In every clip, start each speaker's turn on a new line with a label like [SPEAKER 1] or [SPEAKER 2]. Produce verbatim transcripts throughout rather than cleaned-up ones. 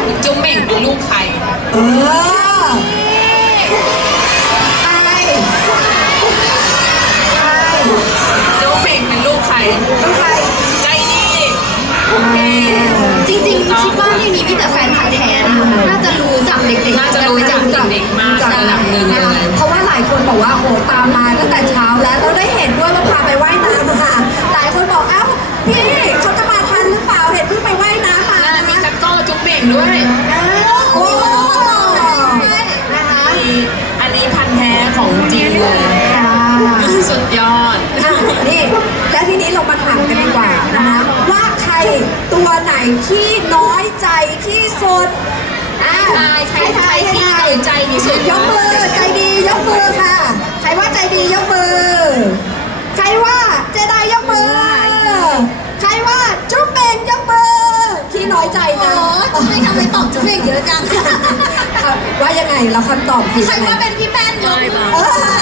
[SPEAKER 1] จุ๊บเหม่งเป็นลูกใคร
[SPEAKER 2] เออใครใคร
[SPEAKER 1] จุ๊บเหม่งเป็นลูกใคร
[SPEAKER 2] ลูกใคร
[SPEAKER 1] ใจดี
[SPEAKER 3] จริงๆคิดว่าในนี้มีแต่แฟนพันธุ์แท้นะคะน่าจะรู้จักเด็กๆ
[SPEAKER 1] น่าจะรู้จักเด็กๆมากระดับหนึ่งเลย
[SPEAKER 2] เพราะว่าหลายคนบอกว่าโอ้ตามมาตั้งแต่เช้าแล้วเราได้เห็นด้วยว่าพาไปว่ายน้ำค่ะหลายคนบอกเอ้าพี่เขาจะมาทันหรือเปล่าเห็นเพิ่งไปว่ายน้ำมา
[SPEAKER 1] มีตะก้อจุ๊บเหม่งด้วย
[SPEAKER 2] โอ้
[SPEAKER 1] นะคะอันนี้พันธุ์แท้ของจริงเลยสุดยอด
[SPEAKER 2] นี่และทีนี้เรามาถามกันดีกว่านะคะว่าใครตัวไหนที่น้อยใจที่สุดอ่า
[SPEAKER 1] ใครใครที่น้อยใจที่สุด
[SPEAKER 2] ยกมือใจดียกมือค่ะใครว่าใจดียกมือใครว่าเจไดยกมือใครว่าจุ๊บเบงยกมือที่น้อยใจนะ
[SPEAKER 3] จุ๊บเบงทำไมตอบจุ๊บเบงเยอะจัง
[SPEAKER 2] ว่ายังไงเราคำตอบคือ
[SPEAKER 3] ใครว่าเป็นพี่แป้นยกมือ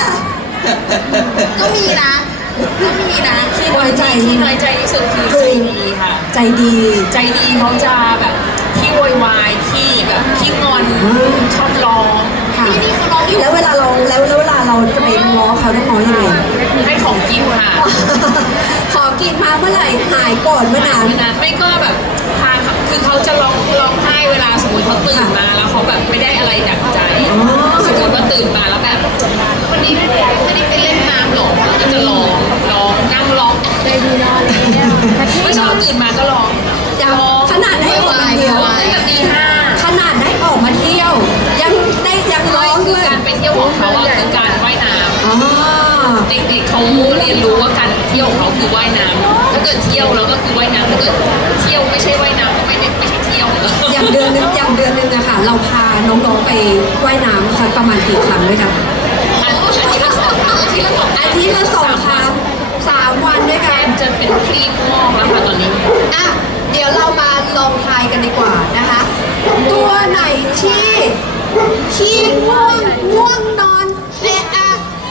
[SPEAKER 3] ก็มีนะก็มีนะ
[SPEAKER 1] ที่น้อยใจที่น้อยใจที่สุดคือใจดีค่ะ
[SPEAKER 2] ใจดี
[SPEAKER 1] ใจดีเขาจะแบบที่โวยวายที่แบบที่งอนชอบร้อง
[SPEAKER 3] ที่นี่เขาร้องอยู่
[SPEAKER 2] แล้วเวลาเราแล้วแล้วเวลาเราจะไปง้อเขาต้องง้อยังไง
[SPEAKER 1] ให้ของกินค่ะ
[SPEAKER 2] ขอกินมาเมื่อไหร่หายก่อนเมื่อนาน
[SPEAKER 1] ไม่นานไม่ก็แบบทานคือเขาจะร้องร้องไห้เวลาสมมติเขาตื่นมาแล้วเขาแบบไม่ได้อะไรดั่งใจสมมติว่าตื่นมาแล้วแบบวันนี้ไม่ได้ไม่ได้ไปเล่นน้ำหรอกเขาก็จะร้องร้องนั่งร้อง
[SPEAKER 3] ใจดีนอนเลย
[SPEAKER 1] เมื่อเช้าตื่นมาก็ร้อง
[SPEAKER 2] ขนาดได้ออกมาเที่ยว
[SPEAKER 1] ตั้งแต่ตีห้า
[SPEAKER 2] ขนาดได้ออกมาเที่ยวยังได้ยังร้อง
[SPEAKER 1] คือการไปเที่ยวของเขาคือการว่ายน้ำเด็กๆเขาเรียนรู้ว่าการเที่ยวของเขาคือว่ายน้ำถ้าเกิดเที่ยวแล้วก็คือว่ายน้ำถ้าเกิดเที่ยวไม่ใช่ว่ายน้ำก็ไม่ได้ไม่ใช่เที่ยว
[SPEAKER 2] อย่างเดือนนึงอย่างเดือนนึงอะค่ะเราพาน้องๆไปว่ายน้ำค่ะประมาณกี่ครั้งด้วยกัน
[SPEAKER 1] อาทิตย์ละสองอาทิตย์ละสอง
[SPEAKER 2] อาทิตย์ละสองครั้งสามวันด้วยกัน
[SPEAKER 1] จะเป็นคลีนงอกแล้วค่ะตอนนี้
[SPEAKER 2] อ่ะเดี๋ยวเรามาลองทายกันดีกว่านะคะตัวไหนที่ขี้ง่วงง่วงนอนเอะอะ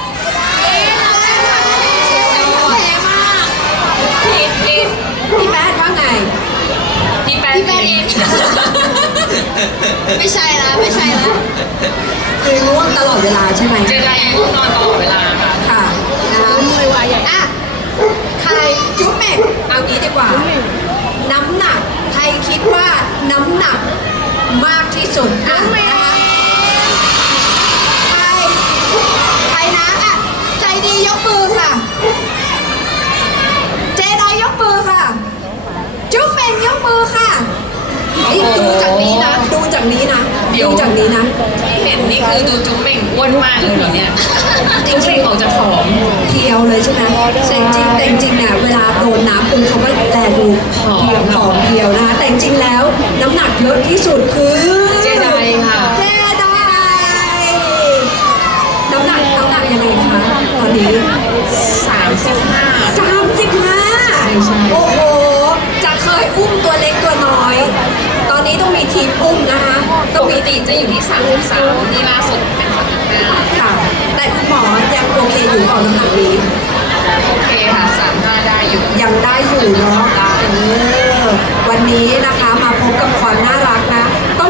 [SPEAKER 1] ผิดผิด
[SPEAKER 2] พี่แป๊ดว่าไง
[SPEAKER 1] พี่แป๊ด
[SPEAKER 3] พี่แป๊ดเองไม่ใช่ละไม่ใช่ละ
[SPEAKER 2] คือง่วงตลอดเวลาใช่ไหม
[SPEAKER 1] เจไดง่วงนอนตลอดเวลาค่ะ
[SPEAKER 2] ค่ะนะคะอ่ะใครจุ๊บเม่งเอางี้ดีกว่าน้ำหนักใครคิดว่าน้ำหนักมากที่สุดอ่ะนะคะใครใครนะอ่ะใจดียกมือค่ะเจไดยกมือค่ะจุ๊บเม่งยกมือค่ะดูจากนี้นะดูจากนี้นะดูจากนี้นะ
[SPEAKER 1] ที่เห็นนี่คือดูจุ๊บเม่งอ้วนมากเลยเหรอเนี่ยจริงๆออกจะผอม
[SPEAKER 2] เพียวเลยใช่ไหมแต่จริงแต่จริงเนี่ยเวลาโดนน้ำปุ๊บเขาก็แลดูเพียวผอมเพียวนะคะแต่จริงแล้วน้ำหนักเยอะที่สุดคือ
[SPEAKER 1] เจไดค่ะ
[SPEAKER 2] เจไดน้ำหนักน้ำหนักยังไงคะตอนนี้
[SPEAKER 1] สามสิบห้า
[SPEAKER 2] สามสิบห้าโอ้โหจะเคยอุ้มตัวเล็กตัวน้อยตอนนี้ต้องมีทีมอุ้มนะคะ
[SPEAKER 1] ปกติจะอยู่ที่สามสิบสามนี่ล่าสุดเป็นสามสิบห้า
[SPEAKER 2] ค่ะแต่คุณหมอยังโอเคอยู่ต่อน้ำหนักนี้
[SPEAKER 1] โอเคค่ะสามห้าได้อยู่
[SPEAKER 2] ยังได้อยู่เนาะ